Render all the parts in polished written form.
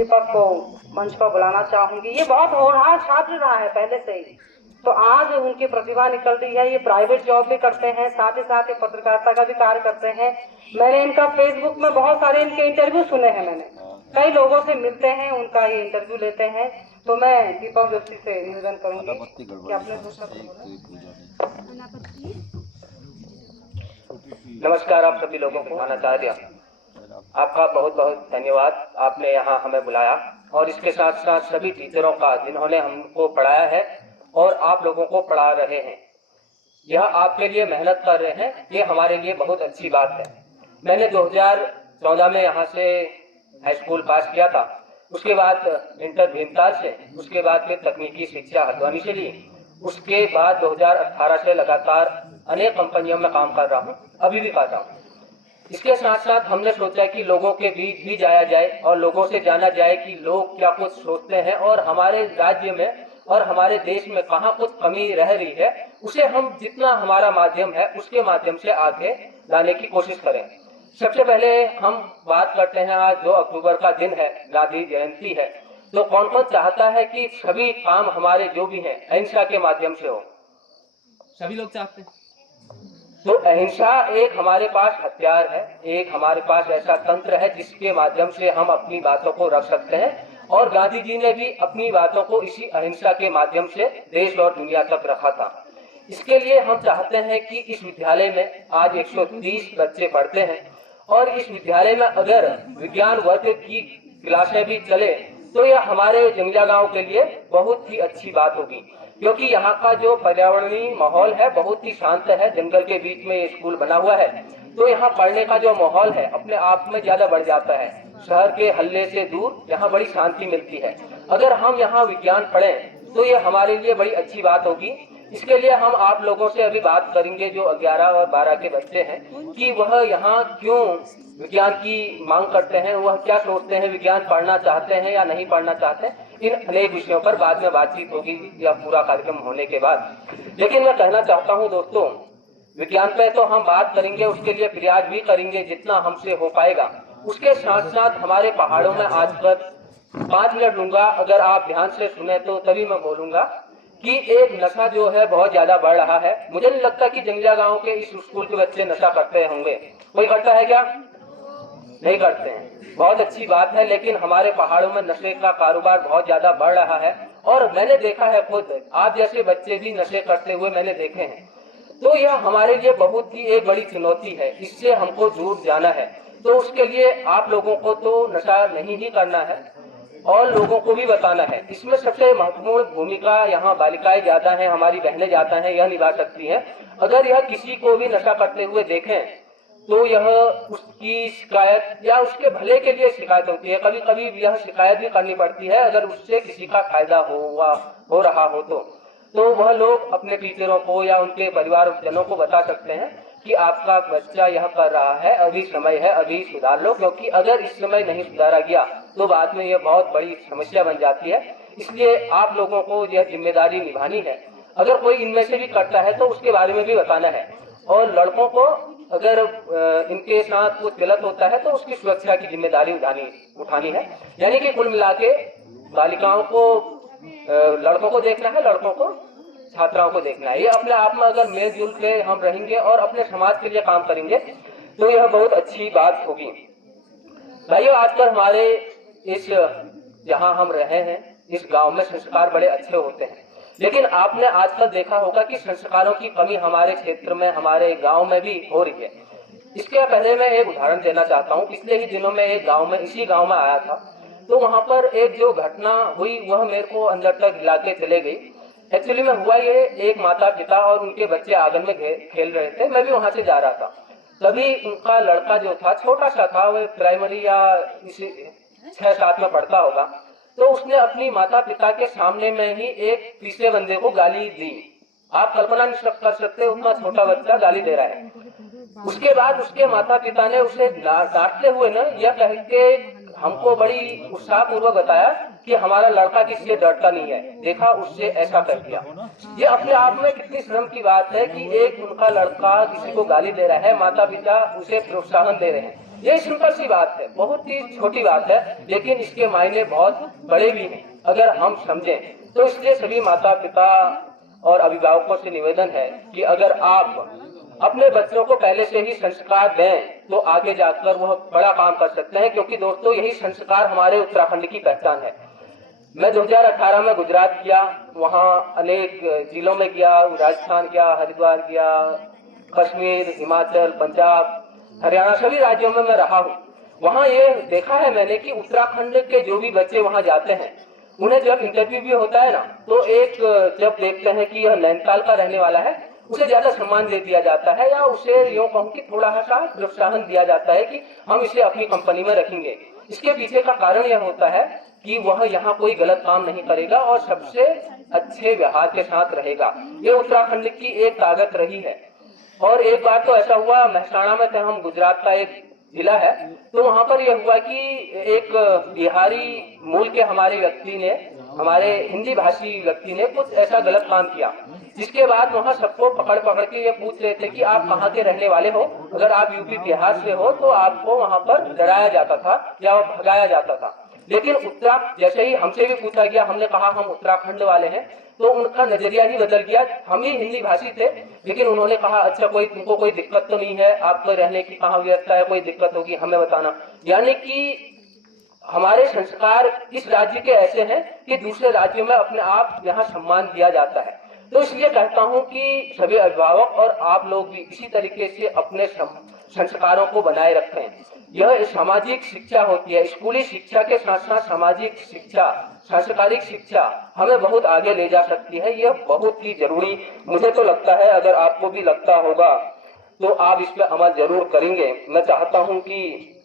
दीपक को मंच पर बुलाना चाहूंगी। ये बहुत होनहार छात्र रहा है पहले से ही, तो आज उनकी प्रतिभा निकल रही है। ये प्राइवेट जॉब भी करते हैं, साथ ही साथ ये पत्रकारिता का भी कार्य करते हैं। मैंने इनका फेसबुक में बहुत सारे इनके इंटरव्यू सुने हैं, मैंने कई लोगों से मिलते हैं, उनका ये इंटरव्यू लेते हैं। तो मैं दीपक जोशी से निवेदन करूंगी कि अपने नमस्कार आप सभी लोगों को। आचार्य आपका बहुत बहुत धन्यवाद, आपने यहाँ हमें बुलाया और इसके साथ साथ सभी टीचरों का जिन्होंने हमको पढ़ाया है और आप लोगों को पढ़ा रहे हैं। यह आपके लिए मेहनत कर रहे हैं, ये हमारे लिए बहुत अच्छी बात है। मैंने 2014 में यहाँ से हाई स्कूल पास किया था, उसके बाद इंटर भीमताल से, उसके बाद फिर तकनीकी शिक्षा हल्द्वानी से ली। उसके बाद 2018 से लगातार अनेक कंपनियों में काम कर रहा हूँ, अभी भी कर रहा हूँ। इसके साथ साथ हमने सोचा कि लोगों के बीच भी जाया जाए और लोगों से जाना जाए कि लोग क्या कुछ सोचते हैं और हमारे राज्य में और हमारे देश में कहाँ कुछ कमी रह रही है, उसे हम जितना हमारा माध्यम है उसके माध्यम से आगे लाने की कोशिश करें। सबसे पहले हम बात करते हैं, आज 2 अक्टूबर का दिन है, गांधी जयंती है। तो कौन कौन चाहता है कि सभी काम हमारे जो भी हैं अहिंसा के माध्यम से हो? सभी लोग चाहते हैं। तो अहिंसा एक हमारे पास हथियार है, एक हमारे पास ऐसा तंत्र है जिसके माध्यम से हम अपनी बातों को रख सकते हैं। और गांधी जी ने भी अपनी बातों को इसी अहिंसा के माध्यम से देश और दुनिया तक रखा था। इसके लिए हम चाहते हैं कि इस विद्यालय में आज 130 बच्चे पढ़ते हैं और इस विद्यालय में अगर विज्ञान वर्ग की क्लासें भी चले तो यह हमारे जंगला गांव के लिए बहुत ही अच्छी बात होगी, क्योंकि यहाँ का जो पर्यावरणीय माहौल है बहुत ही शांत है। जंगल के बीच में स्कूल बना हुआ है, तो यहाँ पढ़ने का जो माहौल है अपने आप में ज्यादा बढ़ जाता है। शहर के हल्ले से दूर यहाँ बड़ी शांति मिलती है। अगर हम यहाँ विज्ञान पढ़ें तो ये हमारे लिए बड़ी अच्छी बात होगी। इसके लिए हम आप लोगों से अभी बात करेंगे जो 11 और 12 के बच्चे हैं कि वह यहाँ क्यों विज्ञान की मांग करते हैं, वह क्या सोचते हैं, विज्ञान पढ़ना चाहते हैं या नहीं पढ़ना चाहते हैं। इन अनेक विषयों पर बाद में बातचीत होगी या पूरा कार्यक्रम होने के बाद। लेकिन मैं कहना चाहता हूँ दोस्तों, विज्ञान पे तो हम बात करेंगे, उसके लिए प्रयास भी करेंगे जितना हमसे हो पाएगा। उसके साथ साथ हमारे पहाड़ों में आज पर 5 मिनट लूंगा, अगर आप ध्यान से सुने तो तभी मैं बोलूंगा कि एक नशा जो है बहुत ज्यादा बढ़ रहा है। मुझे नहीं लगता कि जंगला गांव के इस स्कूल के बच्चे नशा करते होंगे। कोई करता है क्या? नहीं करते हैं, बहुत अच्छी बात है। लेकिन हमारे पहाड़ों में नशे का कारोबार बहुत ज्यादा बढ़ रहा है और मैंने देखा है, खुद आप जैसे बच्चे भी नशे करते हुए मैंने देखे हैं। तो यह हमारे लिए बहुत ही एक बड़ी चुनौती है, इससे हमको दूर जाना है। तो उसके लिए आप लोगों को तो नशा नहीं ही करना है और लोगों को भी बताना है। इसमें सबसे महत्वपूर्ण भूमिका यहाँ बालिकाएं ज्यादा हैं, हमारी बहनें ज्यादा हैं, यह निभा सकती हैं। अगर यह किसी को भी नशा करते हुए देखें तो यह उसकी शिकायत या उसके भले के लिए शिकायत होती है। कभी कभी यह शिकायत भी करनी पड़ती है अगर उससे किसी का फायदा हो रहा हो तो वह लोग अपने टीचरों को या उनके परिवारजनों को बता सकते हैं कि आपका बच्चा यह कर रहा है, अभी समय है, अभी सुधार लो, क्योंकि अगर इस समय नहीं सुधारा गया तो बाद में यह बहुत बड़ी समस्या बन जाती है। इसलिए आप लोगों को यह जिम्मेदारी निभानी है। अगर कोई इनमें से भी करता है तो उसके बारे में भी बताना है। और लड़कों को अगर इनके साथ कुछ गलत होता है तो उसकी सुरक्षा की जिम्मेदारी उठानी है। यानी कि कुल मिला के बालिकाओं को लड़कों को देखना है, लड़कों को छात्राओं को देखना है। ये अपने आप में अगर मेल जुल के हम रहेंगे और अपने समाज के लिए काम करेंगे तो यह बहुत अच्छी बात होगी। भाइयों, आजकल हमारे इस जहाँ हम रहे हैं इस गांव में संस्कार बड़े अच्छे होते हैं, लेकिन आपने आजकल देखा होगा कि संस्कारों की कमी हमारे क्षेत्र में, हमारे गांव में भी हो रही है। इसके पहले मैं एक उदाहरण देना चाहता हूँ। पिछले ही दिनों में एक गांव में, इसी गांव में आया था, तो वहां पर एक जो घटना हुई वह मेरे को अंदर तक हिला के चले गई। एक्चुअली में हुआ ये, एक माता पिता और उनके बच्चे आंगन में खेल रहे थे, मैं भी वहां से जा रहा था। तभी उनका लड़का जो था, छोटा सा था, वह प्राइमरी या 6-7 में पढ़ता होगा, तो उसने अपनी माता पिता के सामने में ही एक तीसरे बंदे को गाली दी। आप कल्पना नहीं कर सकते, उतना छोटा बच्चा गाली दे रहा है। उसके बाद उसके माता पिता ने उसे डांटते हुए ना यह कह के हमको बड़ी उत्साह पूर्वक बताया कि हमारा लड़का किसी से डरता नहीं है, देखा उससे ऐसा कर दिया। ये अपने आप में कितनी शर्म की बात है कि एक उनका लड़का किसी को गाली दे रहा है, माता पिता उसे प्रोत्साहन दे रहे हैं। ये सिंपल सी बात है, बहुत ही छोटी बात है, लेकिन इसके मायने बहुत बड़े भी हैं अगर हम समझें। तो इसलिए सभी माता पिता और अभिभावकों से निवेदन है कि अगर आप अपने बच्चों को पहले से ही संस्कार दें तो आगे जाकर वह बड़ा काम कर सकते हैं, क्योंकि दोस्तों यही संस्कार हमारे उत्तराखंड की पहचान है। मैं 2018 में गुजरात गया, वहाँ अनेक जिलों में गया, राजस्थान गया, हरिद्वार गया, कश्मीर, हिमाचल, पंजाब, हरियाणा, सभी राज्यों में मैं रहा हूँ। वहाँ ये देखा है मैंने कि उत्तराखंड के जो भी बच्चे वहाँ जाते हैं, उन्हें जब इंटरव्यू भी होता है ना, तो एक जब देखते हैं कि यह नैनीताल का रहने वाला है, उसे ज्यादा सम्मान दे दिया जाता है, या उसे यूँ कहूँ कि थोड़ा सा प्रोत्साहन दिया जाता है कि हम इसे अपनी कंपनी में रखेंगे। इसके पीछे का कारण यह होता है कि वह यहाँ कोई गलत काम नहीं करेगा और सबसे अच्छे व्यवहार के साथ रहेगा। ये उत्तराखंड की एक ताकत रही है। और एक बार तो ऐसा हुआ, महसाणा में थे हम, गुजरात का एक जिला है, तो वहाँ पर यह हुआ कि एक बिहारी मूल के हमारे व्यक्ति ने, हमारे हिंदी भाषी व्यक्ति ने कुछ ऐसा गलत काम किया, जिसके बाद वहाँ सबको पकड़ पकड़ के ये पूछ रहे थे कि आप कहाँ के रहने वाले हो, अगर आप यूपी बिहार से हो तो आपको वहाँ पर डराया जाता था या भगाया जाता था। लेकिन जैसे ही हमसे भी पूछा गया, हमने कहा हम उत्तराखंड वाले हैं, तो उनका नजरिया ही बदल गया। हम ही हिंदी भाषी थे, लेकिन उन्होंने कहा अच्छा तुमको कोई दिक्कत तो नहीं है, आपको रहने की कहाँ व्यवस्था है, कोई दिक्कत होगी हमें बताना। यानी कि हमारे संस्कार इस राज्य के ऐसे हैं कि दूसरे राज्यों में अपने आप यहाँ सम्मान दिया जाता है। तो इसलिए कहता हूँ कि सभी अभिभावक और आप लोग भी इसी तरीके से अपने संस्कारों को बनाए रखें। यह सामाजिक शिक्षा होती है, स्कूली शिक्षा के साथ साथ सामाजिक शिक्षा, सांस्कृतिक शिक्षा हमें बहुत आगे ले जा सकती है। यह बहुत ही जरूरी मुझे तो लगता है, अगर आपको भी लगता होगा तो आप इस पर अमल जरूर करेंगे। मैं चाहता हूं कि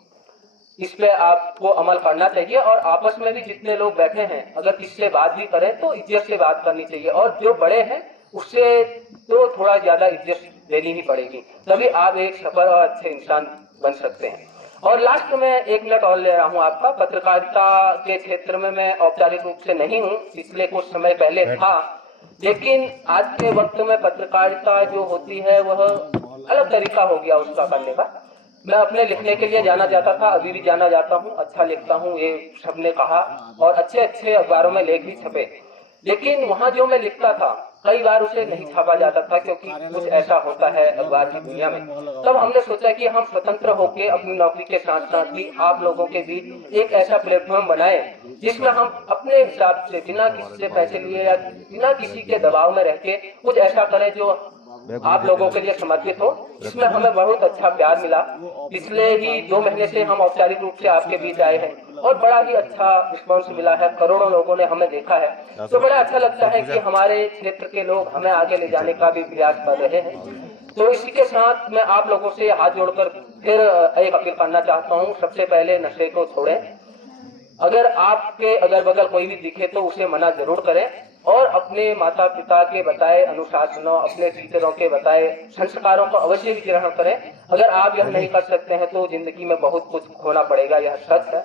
इस पे आपको अमल करना चाहिए, और आपस में भी जितने लोग बैठे हैं अगर किससे बात भी करें तो इज्जत से बात करनी चाहिए, और जो बड़े हैं उससे तो थोड़ा ज्यादा इज्जत देनी ही पड़ेगी, तभी आप एक सफल और अच्छे इंसान बन सकते हैं। और लास्ट में 1 मिनट और ले रहा हूँ आपका। पत्रकारिता के क्षेत्र में मैं औपचारिक रूप से नहीं हूँ, पिछले कुछ समय पहले था, लेकिन आज के वक्त में पत्रकारिता जो होती है वह अलग तरीका हो गया उसका करने का। मैं अपने लिखने के लिए जाना जाता था, अभी भी जाना जाता हूँ, अच्छा लिखता हूँ, ये सबने कहा, और अच्छे अच्छे अखबारों में लेख भी छपे, लेकिन वहाँ जो मैं लिखता था कई बार उसे नहीं छापा जाता था, क्योंकि कुछ ऐसा होता है अखबार की दुनिया में। तब हमने सोचा कि हम स्वतंत्र होकर अपनी नौकरी के साथ साथ भी आप लोगों के बीच एक ऐसा प्लेटफॉर्म बनाए जिसमें हम अपने हिसाब से बिना किसी से पैसे लिए या बिना किसी के दबाव में रह के कुछ ऐसा करें जो आप लोगों के लिए समर्पित हो। इसमें हमें बहुत अच्छा प्यार मिला। पिछले ही 2 महीने से हम औपचारिक रूप से आपके बीच आए हैं और बड़ा ही अच्छा रिस्पॉन्स मिला है, करोड़ों लोगों ने हमें देखा है, तो बड़ा अच्छा लगता है कि हमारे क्षेत्र के लोग हमें आगे ले जाने का भी प्रयास कर रहे हैं। तो इसी के साथ मैं आप लोगों से हाथ जोड़कर फिर एक अपील करना चाहता हूँ। सबसे पहले नशे को छोड़ें, अगर आपके अगल बगल कोई भी दिखे तो उसे मना जरूर करें, और अपने माता पिता के बताए अनुशासनों, अपने टीचरों के बताए संस्कारों को अवश्य भी ग्रहण करें। अगर आप यह नहीं कर सकते हैं तो जिंदगी में बहुत कुछ खोना पड़ेगा, यह सच है।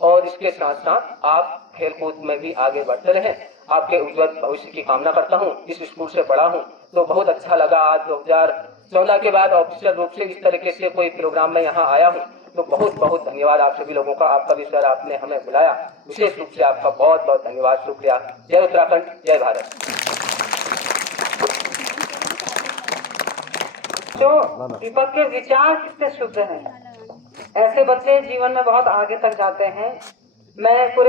और इसके साथ साथ आप खेलकूद में भी आगे बढ़ते रहें। आपके उज्जवल भविष्य की कामना करता हूँ। इस स्कूल से पढ़ा हूँ तो बहुत अच्छा लगा। आज 2014 के बाद ऑफिशियल रूप से इस तरीके से कोई प्रोग्राम में यहाँ आया हूँ, तो बहुत बहुत धन्यवाद आप सभी लोगों का। आपका भी सर, आपने हमें बुलाया, विशेष रूप से आपका बहुत बहुत धन्यवाद, शुक्रिया। जय उत्तराखंड, जय भारत। जो दीपक के विचार कितने शुद्ध हैं, ऐसे बच्चे जीवन में बहुत आगे तक जाते हैं। मैं पूरे